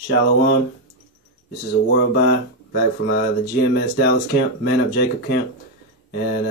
Shalom. This is a World back from the GMS Dallas camp, Man Up Jacob camp, and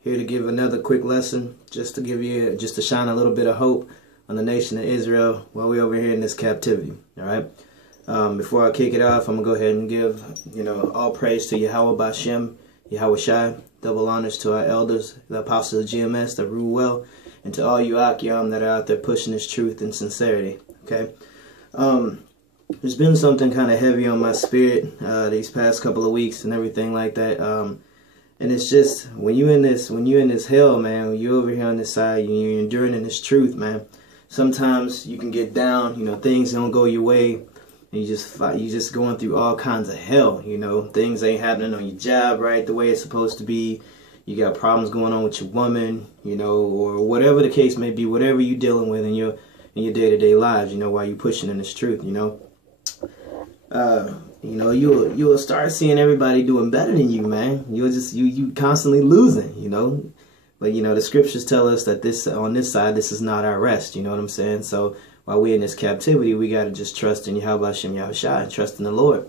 here to give another quick lesson, just to shine a little bit of hope on the nation of Israel while we're over here in this captivity. All right. Before I kick it off, I'm gonna go ahead and give all praise to Yahweh Bashem, Yahweh Shai, double honors to our elders, the apostles of GMS that rule well, and to all you Akyam that are out there pushing this truth and sincerity. Okay. There's been something kind of heavy on my spirit these past couple of weeks and everything like that. And it's just when you're in this hell, man, when you're over here on this side, you're enduring in this truth, man. Sometimes you can get down, things don't go your way, and you just going through all kinds of hell. Things ain't happening on your job right the way it's supposed to be. You got problems going on with your woman, or whatever the case may be, whatever you're dealing with in your day-to-day lives, while you're pushing in this truth, you'll start seeing everybody doing better than you, man. You constantly losing, But the scriptures tell us that on this side, this is not our rest. You know what I'm saying? So while we're in this captivity, we gotta just trust in Yahweh Hashem Yahweh Shai, trust in the Lord.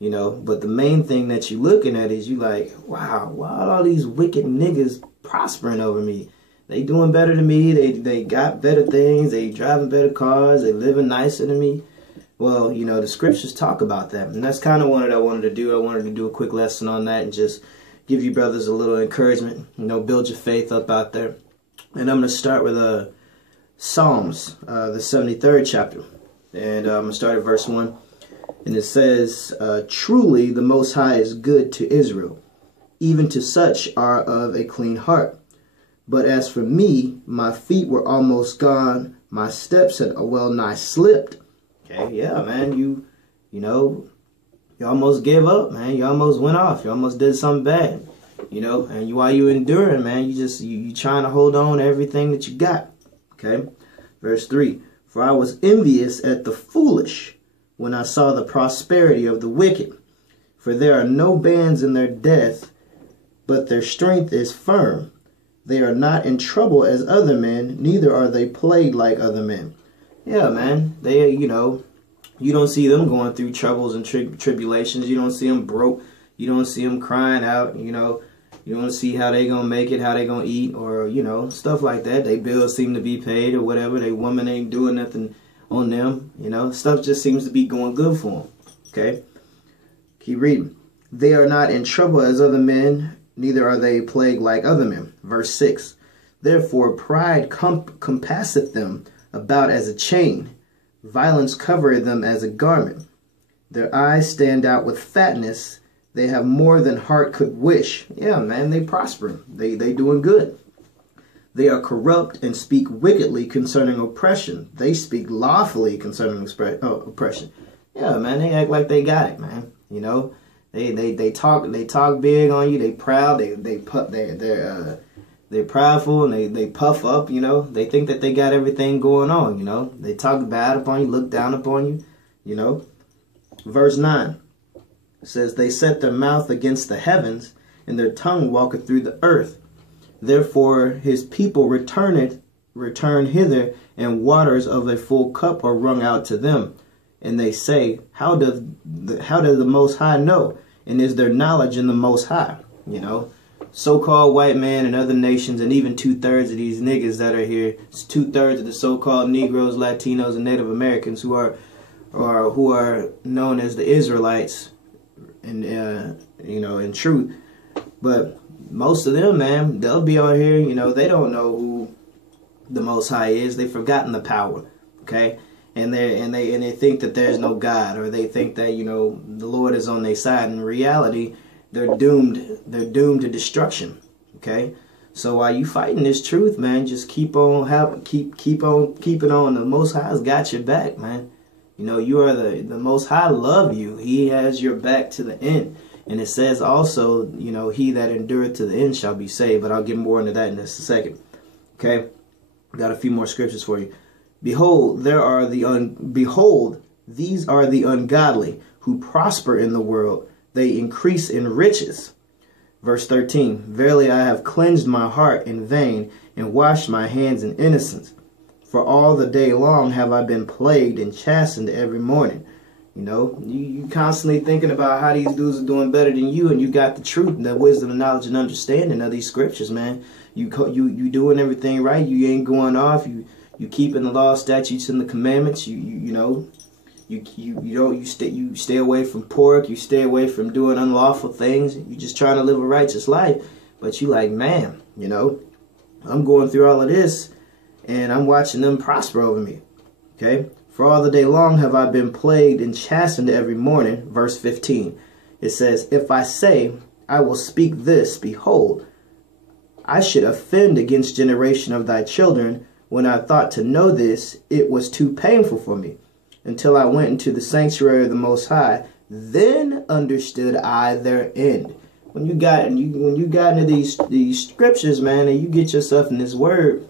But the main thing that you're looking at is you like, wow, why are all these wicked niggas prospering over me? They doing better than me. They got better things. They driving better cars. They living nicer than me. Well, the scriptures talk about that. And that's kind of what I wanted to do. I wanted to do a quick lesson on that and just give you brothers a little encouragement, build your faith up out there. And I'm going to start with Psalms, the 73rd chapter. And I'm going to start at verse 1. And it says, truly the Most High is good to Israel, even to such are of a clean heart. But as for me, my feet were almost gone. My steps had well nigh slipped. Okay, yeah, man, you almost gave up, man. You almost went off. You almost did something bad, And while you enduring, man, you trying to hold on to everything that you got. Okay, verse 3. For I was envious at the foolish when I saw the prosperity of the wicked. For there are no bands in their death, but their strength is firm. They are not in trouble as other men, neither are they plagued like other men. Yeah, man, they, you don't see them going through troubles and tribulations. You don't see them broke. You don't see them crying out, You don't see how they going to make it, how they going to eat, or, stuff like that. They bills seem to be paid or whatever. They woman ain't doing nothing on them, Stuff just seems to be going good for them, okay? Keep reading. They are not in trouble as other men, neither are they plagued like other men. Verse 6. Therefore pride compasseth them about as a chain, violence covereth them as a garment. Their eyes stand out with fatness, they have more than heart could wish. Yeah, man, they prosper. They doing good. They are corrupt and speak wickedly concerning oppression. They speak lawfully concerning oppression. Yeah, man, they act like they got it, man. They talk big on you. They proud. They're prideful and they puff up, They think that they got everything going on, They talk bad upon you, look down upon you, Verse 9 says, they set their mouth against the heavens, and their tongue walketh through the earth. Therefore his people return hither, and waters of a full cup are wrung out to them. And they say, how does the Most High know? And is there knowledge in the Most High? So-called white man and other nations, and even 2/3 of these niggas that are here, 2/3 of the so-called Negroes, Latinos, and Native Americans who are known as the Israelites, and in truth. But most of them, man, they'll be on here, they don't know who the Most High is. They've forgotten the power, okay? And they think that there's no God, or they think that the Lord is on their side. In reality, they're doomed to destruction. Okay, so while you fighting this truth, man, just keep on keeping on. The Most High's got your back, man. You are the Most High love you. He has your back to the end. And it says also, he that endureth to the end shall be saved. But I'll get more into that in just a second. Okay, got a few more scriptures for you. Behold, these are the ungodly who prosper in the world. They increase in riches. Verse 13, verily I have cleansed my heart in vain, and washed my hands in innocence. For all the day long have I been plagued and chastened every morning. You know, you constantly thinking about how these dudes are doing better than you, and you got the truth and the wisdom and knowledge and understanding of these scriptures, man. You doing everything right. You ain't going off. You keeping the law, statutes, and the commandments. You know, you stay away from pork. You stay away from doing unlawful things. You just trying to live a righteous life. But you like, man, you know, I'm going through all of this, and I'm watching them prosper over me. Okay. For all the day long have I been plagued and chastened every morning. Verse 15. It says, if I say, I will speak this, behold, I should offend against generation of thy children. When I thought to know this, it was too painful for me, until I went into the sanctuary of the Most High. Then understood I their end. When you got into these scriptures, man, and you get yourself in this word,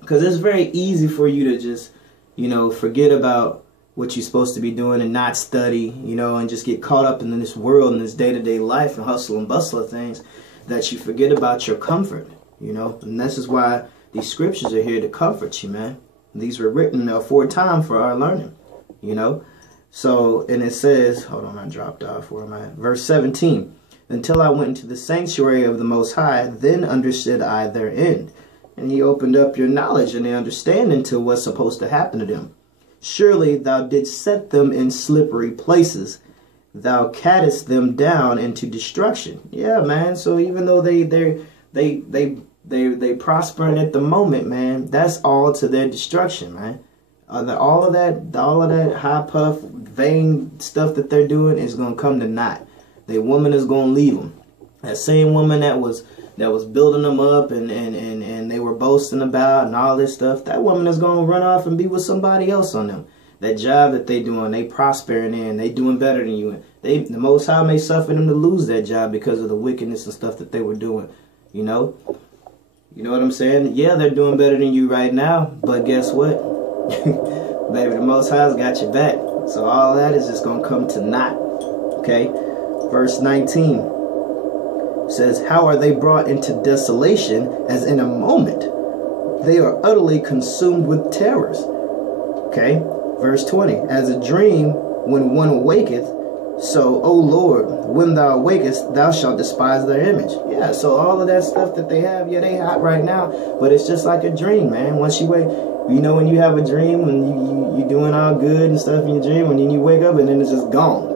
because it's very easy for you to just, you know, forget about what you're supposed to be doing and not study, you know, and just get caught up in this world and this day-to-day life and hustle and bustle of things, that you forget about your comfort, you know. And this is why these scriptures are here to comfort you, man. These were written aforetime for our learning, you know. So, and it says, hold on, I dropped off. Where am I at? Verse 17. Until I went into the sanctuary of the Most High, then understood I their end. And he opened up your knowledge and the understanding to what's supposed to happen to them. Surely thou didst set them in slippery places. Thou cattest them down into destruction. Yeah, man. So even though they prospering at the moment, man, that's all to their destruction, man. All of that high puff, vain stuff that they're doing is gonna come to naught. The woman is gonna leave them. That same woman that was building them up and they were boasting about and all this stuff, that woman is going to run off and be with somebody else on them. That job that they doing, they prospering in, they doing better than you. The Most High may suffer them to lose that job because of the wickedness and stuff that they were doing, you know? You know what I'm saying? Yeah, they're doing better than you right now, but guess what? Baby, the Most High's got your back. So all that is just going to come to naught, okay? Verse 19. Says, how are they brought into desolation as in a moment? They are utterly consumed with terrors. Okay, verse 20. As a dream when one awaketh, so, O Lord, when thou awakest, thou shalt despise their image. Yeah, so all of that stuff that they have, yeah, they hot right now, but it's just like a dream, man. Once you wake, you know, when you have a dream and you doing all good and stuff in your dream, and then you wake up and then it's just gone.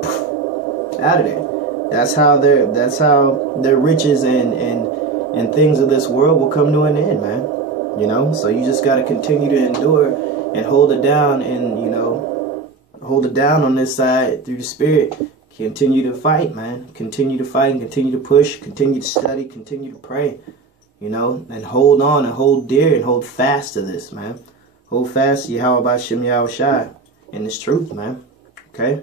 Out of there. That's how their riches and things of this world will come to an end, man. You know, so you just got to continue to endure and hold it down, and you know, hold it down on this side through the Spirit. Continue to fight, man. Continue to fight and continue to push. Continue to study. Continue to pray. You know, and hold on and hold dear and hold fast to this, man. Hold fast to Yahweh Shem Yahweh Shai in this truth, man. Okay.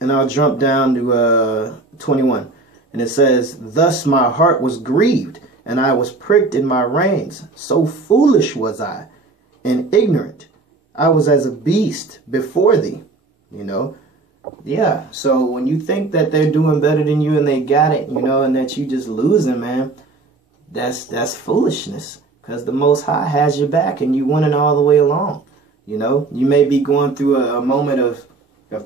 And I'll jump down to 21. And it says, thus my heart was grieved, and I was pricked in my reins. So foolish was I, and ignorant. I was as a beast before thee. You know? Yeah, so when you think that they're doing better than you and they got it, you know, and that you just losing, man, that's foolishness. Because the Most High has your back, and you winning all the way along. You know? You may be going through a moment of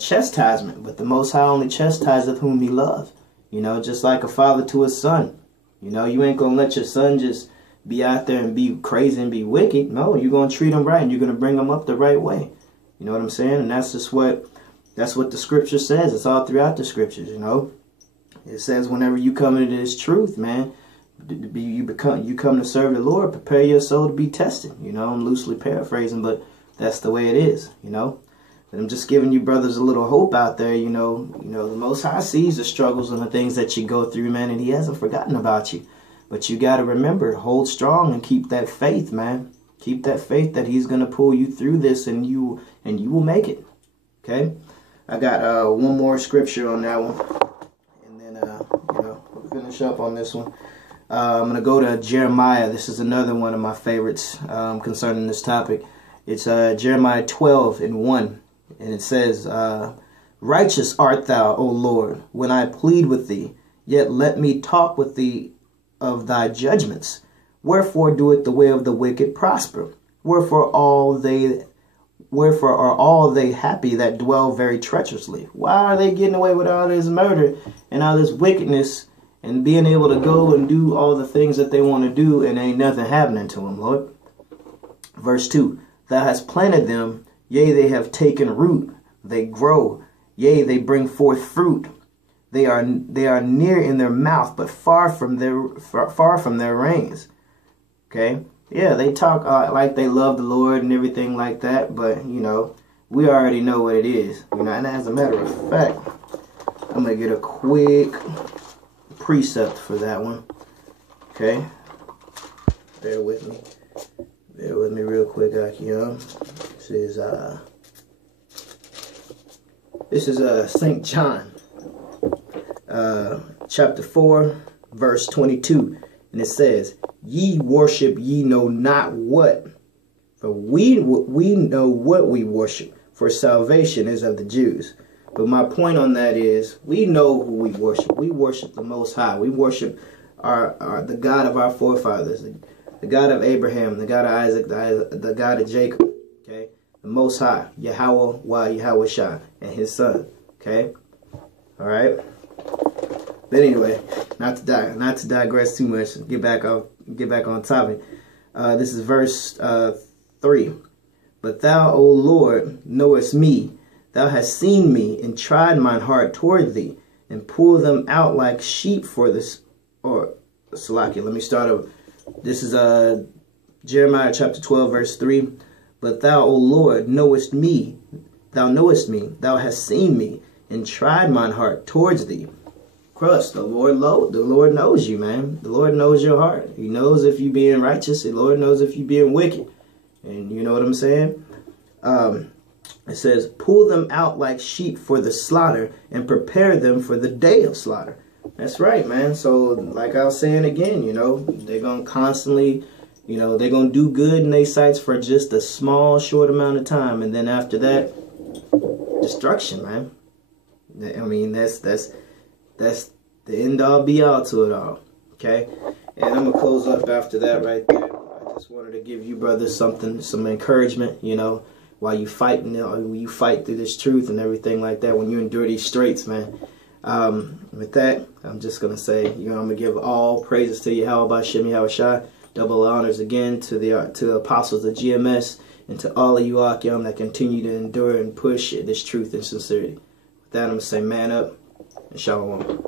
chastisement, but the Most High only chastiseth whom he loves. You know, just like a father to his son. You know, you ain't gonna let your son just be out there and be crazy and be wicked. No, you're gonna treat him right, and you're gonna bring him up the right way. You know what I'm saying? And that's what the scripture says. It's all throughout the scriptures, you know. It says whenever you come into this truth, man, you come to serve the Lord, prepare your soul to be tested. You know, I'm loosely paraphrasing, but that's the way it is, you know. And I'm just giving you brothers a little hope out there, you know, the Most High sees the struggles and the things that you go through, man, and he hasn't forgotten about you. But you got to remember, hold strong and keep that faith, man. Keep that faith that he's going to pull you through this, and you will make it. Okay? I got one more scripture on that one. And then, you know, we'll finish up on this one. I'm going to go to Jeremiah. This is another one of my favorites concerning this topic. It's Jeremiah 12:1. And it says, righteous art thou, O Lord, when I plead with thee. Yet let me talk with thee of thy judgments. Wherefore doeth the way of the wicked prosper? Wherefore all they Wherefore are all they happy that dwell very treacherously? Why are they getting away with all this murder and all this wickedness and being able to go and do all the things that they want to do, and ain't nothing happening to them, Lord? Verse 2, thou hast planted them, yea, they have taken root, they grow, yea, they bring forth fruit. They are near in their mouth, but far from their reins. Okay? Yeah, they talk like they love the Lord and everything like that, but, you know, we already know what it is. You know, and as a matter of fact, I'm going to get a quick precept for that one. Okay? Bear with me. Bear with me real quick, Akiam. This is St. John, chapter 4, verse 22. And it says, ye worship ye know not what, for we know what we worship, for salvation is of the Jews. But my point on that is, we know who we worship. We worship the Most High. We worship the God of our forefathers, the God of Abraham, the God of Isaac, the God of Jacob. Okay, the Most High, Yahweh Yahweh Shai, and His Son. Okay, all right. But anyway, not to digress too much. Get back on topic. This is verse 3. But thou, O Lord, knowest me. Thou hast seen me and tried mine heart toward thee, and pulled them out like sheep for this. Or Salakia. Let me start over. This is Jeremiah chapter 12, verse 3. But thou, O Lord, knowest me. Thou knowest me. Thou hast seen me and tried mine heart towards thee. Crust, the Lord knows you, man. The Lord knows your heart. He knows if you being righteous. The Lord knows if you being wicked. And you know what I'm saying? It says, pull them out like sheep for the slaughter, and prepare them for the day of slaughter. That's right, man. So, like I was saying again, you know, they're going to constantly, you know, they're going to do good in their sights for just a small, short amount of time. And then after that, destruction, man. I mean, that's the end all be all to it all. Okay? And I'm going to close up after that right there. I just wanted to give you brothers some encouragement, you know, while you fight, you fight through this truth and everything like that, when you endure these straits, man. With that, I'm just going to say, you know, I'm going to give all praises to Yahweh B'Shem Yahweh Shai. Double honors again to the apostles of GMS, and to all of you Akim that continue to endure and push this truth and sincerity. With that, I'm going to say man up and shalom.